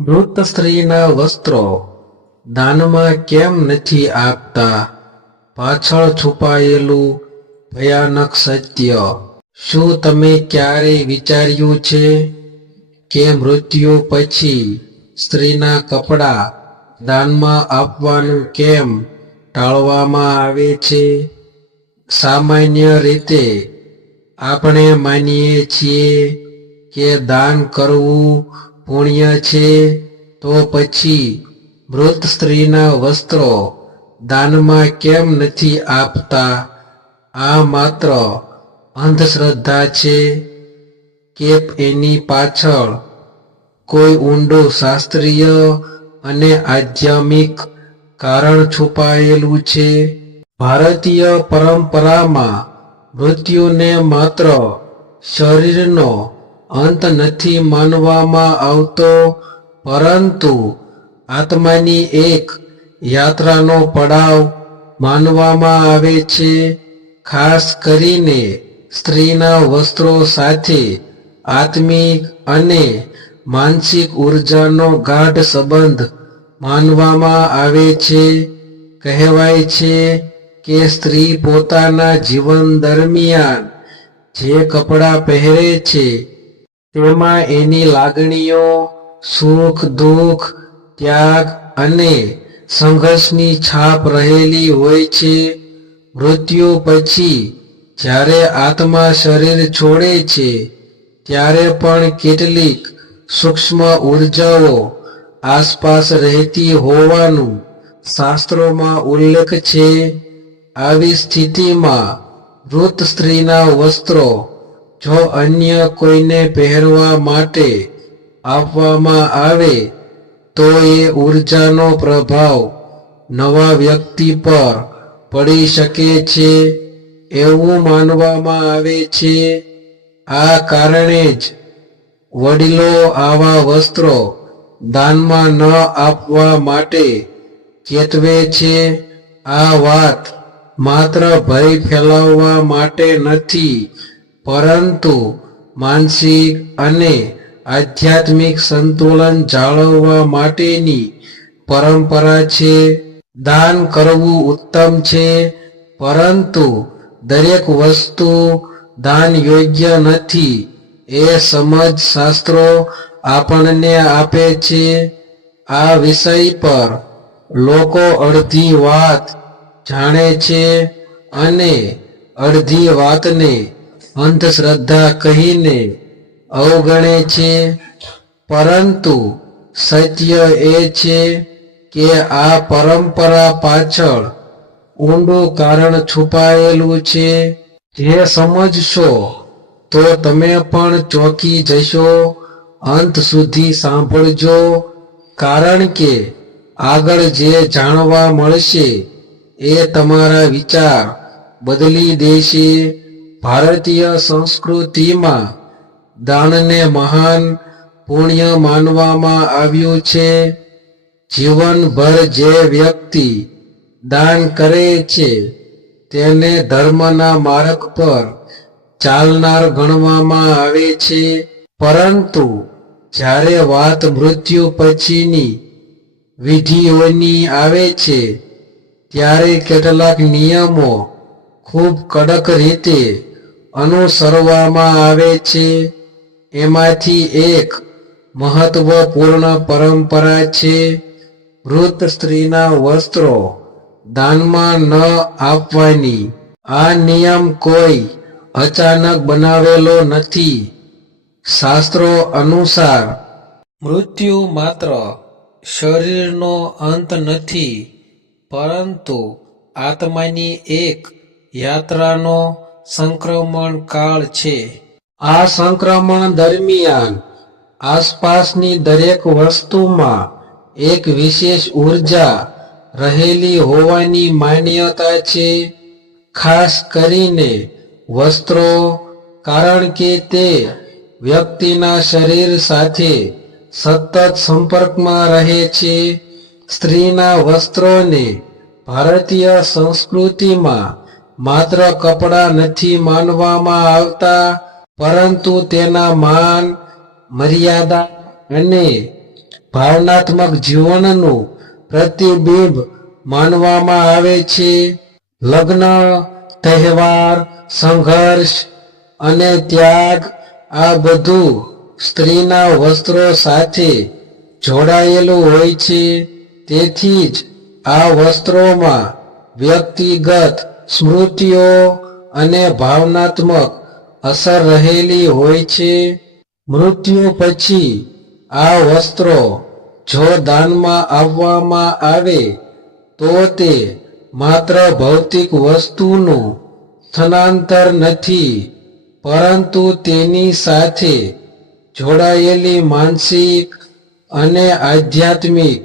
મૃત સ્ત્રીના વસ્ત્રો દાનમાં કેમ નથી આપતા? પાછળ છુપાયેલું ભયાનક સત્ય. શું તમે ક્યારેય વિચાર્યું છે કે મૃત્યુ પછી સ્ત્રીના કપડાં દાનમાં આપવાનું કેમ ટાળવામાં આવે છે? સામાન્ય રીતે આપણે માનીએ છીએ કે દાન કરવું પુણ્ય છે, તો પછી મૃત સ્ત્રીના વસ્ત્રો દાનમાં કેમ નથી આપતા? આ માત્ર અંધશ્રદ્ધા છે કે એની પાછળ કોઈ ઊંડું શાસ્ત્રીય અને આધ્યાત્મિક કારણ છુપાયેલું છે? ભારતીય પરંપરામાં મૃત્યુને માત્ર શરીરનો અંત નથી માનવામાં આવતો, પરંતુ આત્માની એક યાત્રાનો પડાવ માનવામાં આવે છે. ખાસ કરીને સ્ત્રીના વસ્ત્રો સાથે આત્મિક અને માનસિક ઉર્જાનો ગાઢ સંબંધ માનવામાં આવે છે. કહેવાય છે કે સ્ત્રી પોતાના જીવન દરમિયાન જે કપડાં પહેરે છે તેમાં એની લાગણીઓ, સુખ, દુઃખ, ત્યાગ અને સંઘર્ષની છાપ રહેલી હોય છે. મૃત્યુ પછી જ્યારે આત્મા શરીર છોડે છે ત્યારે પણ કેટલીક સૂક્ષ્મ ઉર્જાઓ આસપાસ રહેતી હોવાનું શાસ્ત્રોમાં ઉલ્લેખ છે. આવી સ્થિતિમાં મૃત સ્ત્રીના વસ્ત્રો જો અન્ય કોઈને પહેરવા માટે આપવામાં આવે તો એ ઉર્જાનો પ્રભાવ નવા વ્યક્તિ પર પડી શકે છે, એવું માનવામાં આવે છે. આ કારણે જ વડીલો આવા વસ્ત્રો દાનમાં ન આપવા માટે ચેતવે છે. આ વાત માત્ર ભય ફેલાવવા માટે નથી, પરંતુ માનસિક અને આધ્યાત્મિક સંતુલન જાળવવા માટેની પરંપરા છે. દાન કરવું ઉત્તમ છે, પરંતુ દરેક વસ્તુ દાન યોગ્ય નથી એ સમજ શાસ્ત્રો આપણને આપે છે. આ વિષય પર લોકો અડધી વાત જાણે છે અને અડધી વાતને અંધશ્રદ્ધા કહીને અવગણે છે, પરંતુ સત્ય એ છે કે આ પરંપરા પાછળ ઊંડું કારણ છુપાયેલું છે. જે સમજશો તો તમે પણ ચોંકી જશો. અંત સુધી સાંભળજો, કારણ કે આગળ જે જાણવા મળશે એ તમારા વિચાર બદલી દેશે. ભારતીય સંસ્કૃતિમાં દાનને મહાન પુણ્ય માનવામાં આવ્યું છે. જીવનભર જે વ્યક્તિ દાન કરે છે તેને ધર્મના માર્ગ પર ચાલનાર ગણવામાં આવે છે. પરંતુ જ્યારે વાત મૃત્યુ પછીની વિધિઓની આવે છે ત્યારે કેટલાક નિયમો ખૂબ કડક રીતે અનુસરવામાં આવે છે. એમાંથી એક મહત્વપૂર્ણ પરંપરા છે મૃત સ્ત્રીના વસ્ત્રો દાનમાં ન આપવાની. આ નિયમ કોઈ અચાનક બનાવેલો નથી. શાસ્ત્રો અનુસાર મૃત્યુ માત્ર શરીરનો અંત નથી, પરંતુ આત્માની એક યાત્રાનો સંક્રમણ કાળ છે. આ સંક્રમણ દરમિયાન આસપાસની દરેક વસ્તુમાં એક વિશેષ ઉર્જા રહેલી હોવાની માન્યતા છે. ખાસ કરીને વસ્ત્રો, કારણ કે તે વ્યક્તિના શરીર સાથે સતત સંપર્કમાં રહે છે. સ્ત્રીના વસ્ત્રોને ભારતીય સંસ્કૃતિમાં માત્ર કપડાં નથી માનવામાં આવતા, પરંતુ તેના માન, મર્યાદા અને ભાવનાત્મક જીવનનું પ્રતિબિંબ માનવામાં આવે છે. લગ્ન, તહેવાર, સંઘર્ષ અને ત્યાગ આ બધું સ્ત્રીના વસ્ત્રો સાથે જોડાયેલું હોય છે. તેથી જ આ વસ્ત્રોમાં વ્યક્તિગત સ્મૃતિઓ અને ભાવનાત્મક અસર રહેલી હોય છે. મૃત્યુ પછી આ વસ્ત્રો જો દાનમાં આપવામાં આવે તો તે માત્ર ભૌતિક વસ્તુનું સ્થાનાંતર નથી, પરંતુ તેની સાથે જોડાયેલી માનસિક અને આધ્યાત્મિક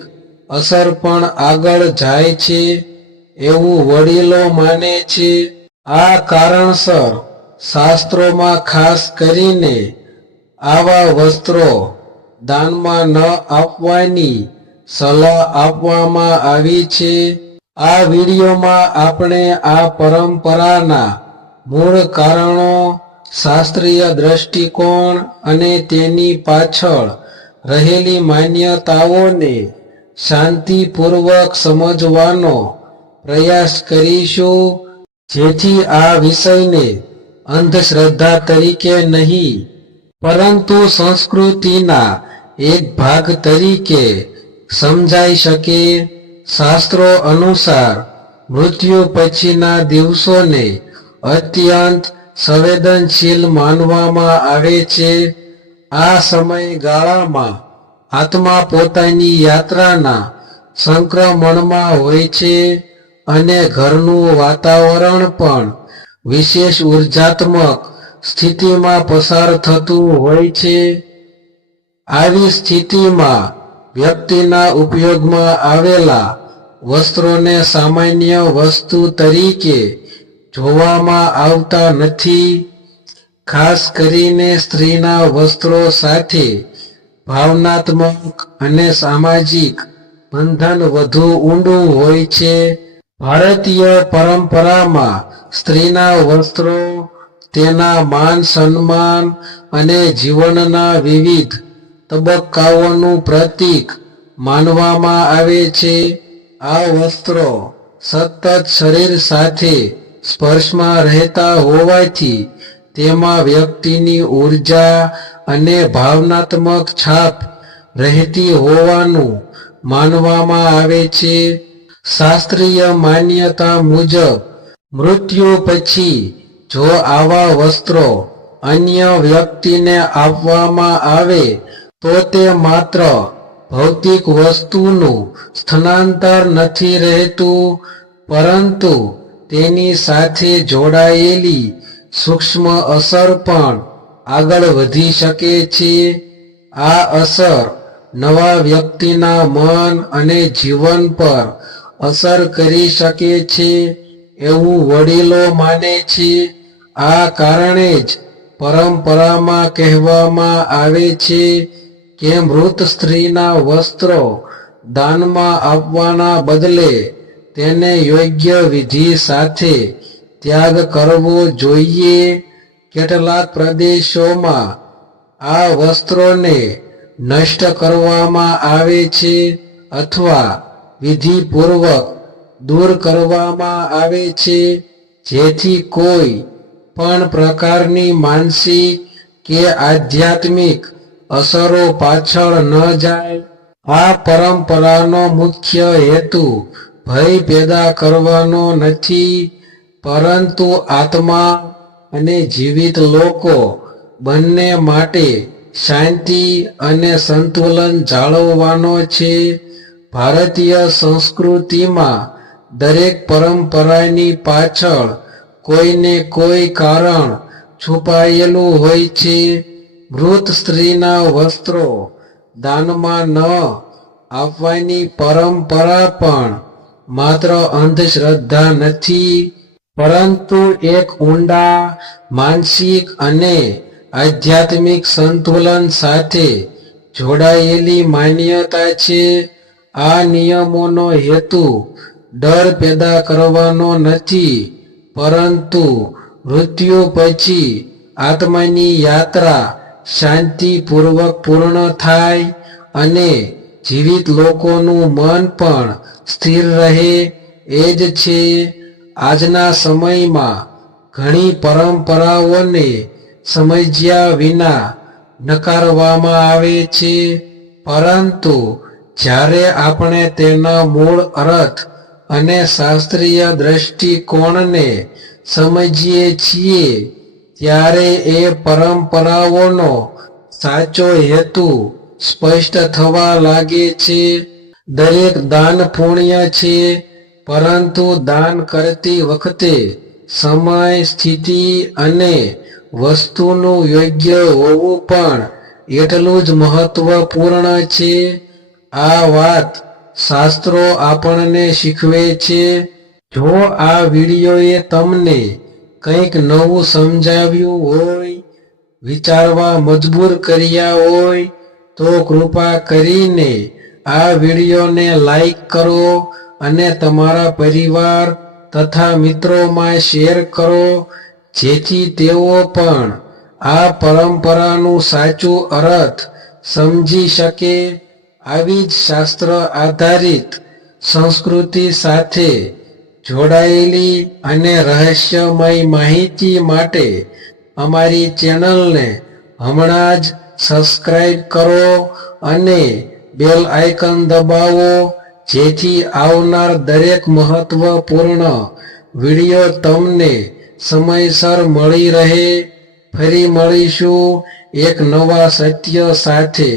અસર પણ આગળ જાય છે એવું વડીલો માને છે. આ કારણસર શાસ્ત્રોમાં ખાસ કરીને આવા વસ્ત્રો દાનમાં ન આપવાની સલાહ આપવામાં આવી છે. આ વિડીયોમાં આપણે આ પરંપરાના મૂળ કારણો, શાસ્ત્રીય દ્રષ્ટિકોણ અને તેની પાછળ રહેલી માન્યતાઓને શાંતિપૂર્વક સમજવાનો પ્રયાસ કરીશું, જેથી આ વિષયને અંધશ્રદ્ધા તરીકે નહીં, પરંતુ સંસ્કૃતિના એક ભાગ તરીકે સમજાઈ શકે. શાસ્ત્રો અનુસાર મૃત્યુ પછીના દિવસોને અત્યંત સંવેદનશીલ માનવામાં આવે છે. આ સમયગાળામાં આત્મા પોતાની યાત્રાના સંક્રમણમાં હોય છે અને ઘરનું વાતાવરણ પણ વિશેષ ઉર્જાત્મક સ્થિતિમાં પસાર થતું હોય છે. આવી સ્થિતિમાં વ્યક્તિના ઉપયોગમાં આવેલા વસ્ત્રોને સામાન્ય વસ્તુ તરીકે જોવામાં આવતા નથી. ખાસ કરીને સ્ત્રીના વસ્ત્રો સાથે ભાવનાત્મક અને સામાજિક બંધન વધુ ઊંડું હોય છે. ભારતીય પરંપરામાં સ્ત્રીના વસ્ત્રો તેના માન સન્માન અને જીવનના વિવિધ તબક્કાઓનું પ્રતીક માનવામાં આવે છે. આ વસ્ત્રો સતત શરીર સાથે સ્પર્શમાં રહેતા હોવાથી તેમાં વ્યક્તિની ઊર્જા અને ભાવનાત્મક છાપ રહેતી હોવાનું માનવામાં આવે છે. શાસ્ત્રીય માન્યતા મુજબ મૃત્યુ પછી જો આવા વસ્ત્રો અન્ય વ્યક્તિને આપવામાં આવે તો તે માત્ર ભૌતિક વસ્તુનું સ્થાનાંતર નથી રહેતું, પરંતુ તેની સાથે જોડાયેલી સૂક્ષ્મ અસર પણ આગળ વધી શકે છે. આ અસર નવા વ્યક્તિના મન અને જીવન પર અસર કરી શકે છે એવું વડીલો માને છે. આ કારણે જ પરંપરામાં કહેવામાં આવે છે કે મૃત સ્ત્રીના વસ્ત્રો દાનમાં આપવાના બદલે તેને યોગ્ય વિધિ સાથે ત્યાગ કરવો જોઈએ. કેટલાક પ્રદેશોમાં આ વસ્ત્રોને નષ્ટ કરવામાં આવે છે અથવા વિધિપૂર્વક દૂર કરવામાં આવે છે, જેથી કોઈ પણ પ્રકારની માનસિક કે આધ્યાત્મિક અસરો પાછળ ન જાય. આ પરંપરાનો મુખ્ય હેતુ ભય પેદા કરવાનો નથી, પરંતુ આત્મા અને જીવિત લોકો બંને માટે શાંતિ અને સંતુલન જાળવવાનો છે. ભારતીય સંસ્કૃતિમાં દરેક પરંપરાની પાછળ કોઈને કોઈ કારણ છુપાયેલું હોય છે. મૃત સ્ત્રીના વસ્ત્રો દાનમાં ન આપવાની પરંપરા પણ માત્ર અંધશ્રદ્ધા નથી, પરંતુ એક ઊંડા માનસિક અને આધ્યાત્મિક સંતુલન સાથે જોડાયેલી માન્યતા છે. આ નિયમોનો હેતુ ડર પેદા કરવાનો નથી, પરંતુ મૃત્યુ પછી આત્માની યાત્રા શાંતિપૂર્વક પૂર્ણ થાય અને જીવિત લોકોનું મન પણ સ્થિર રહે એ જ છે. આજના સમયમાં ઘણી પરંપરાઓને સમજ્યા વિના નકારવામાં આવે છે, પરંતુ જ્યારે આપણે તેના મૂળ અર્થ અને શાસ્ત્રીય દૃષ્ટિકોણને સમજીએ છીએ ત્યારે એ પરંપરાઓનો સાચો હેતુ સ્પષ્ટ થવા લાગે છે. દરેક દાન પુણ્ય છે, પરંતુ દાન કરતી વખતે સમય, સ્થિતિ અને વસ્તુનું યોગ્ય હોવું પણ એટલું જ મહત્વપૂર્ણ છે. આ વાત શાસ્ત્રો આપણને શીખવે છે. જો આ વિડીયોએ તમને કંઈક નવું સમજાવ્યું હોય, વિચારવા મજબૂર કર્યા હોય, તો કૃપા કરીને આ વિડીયોને લાઈક કરો અને તમારા પરિવાર તથા મિત્રોમાં શેર કરો, જેથી તેઓ પણ આ પરંપરાનું સાચું અર્થ સમજી શકે. આવી જ શાસ્ત્ર આધારિત સંસ્કૃતિ સાથે જોડાયેલી અને રહસ્યમય માહિતી માટે અમારી ચેનલને હમણાં જ સબસ્ક્રાઇબ કરો અને બેલ આઇકન દબાવો, જેથી આવનાર દરેક મહત્વપૂર્ણ વિડીયો તમને સમયસર મળી રહે. ફરી મળીશું એક નવા સત્ય સાથે.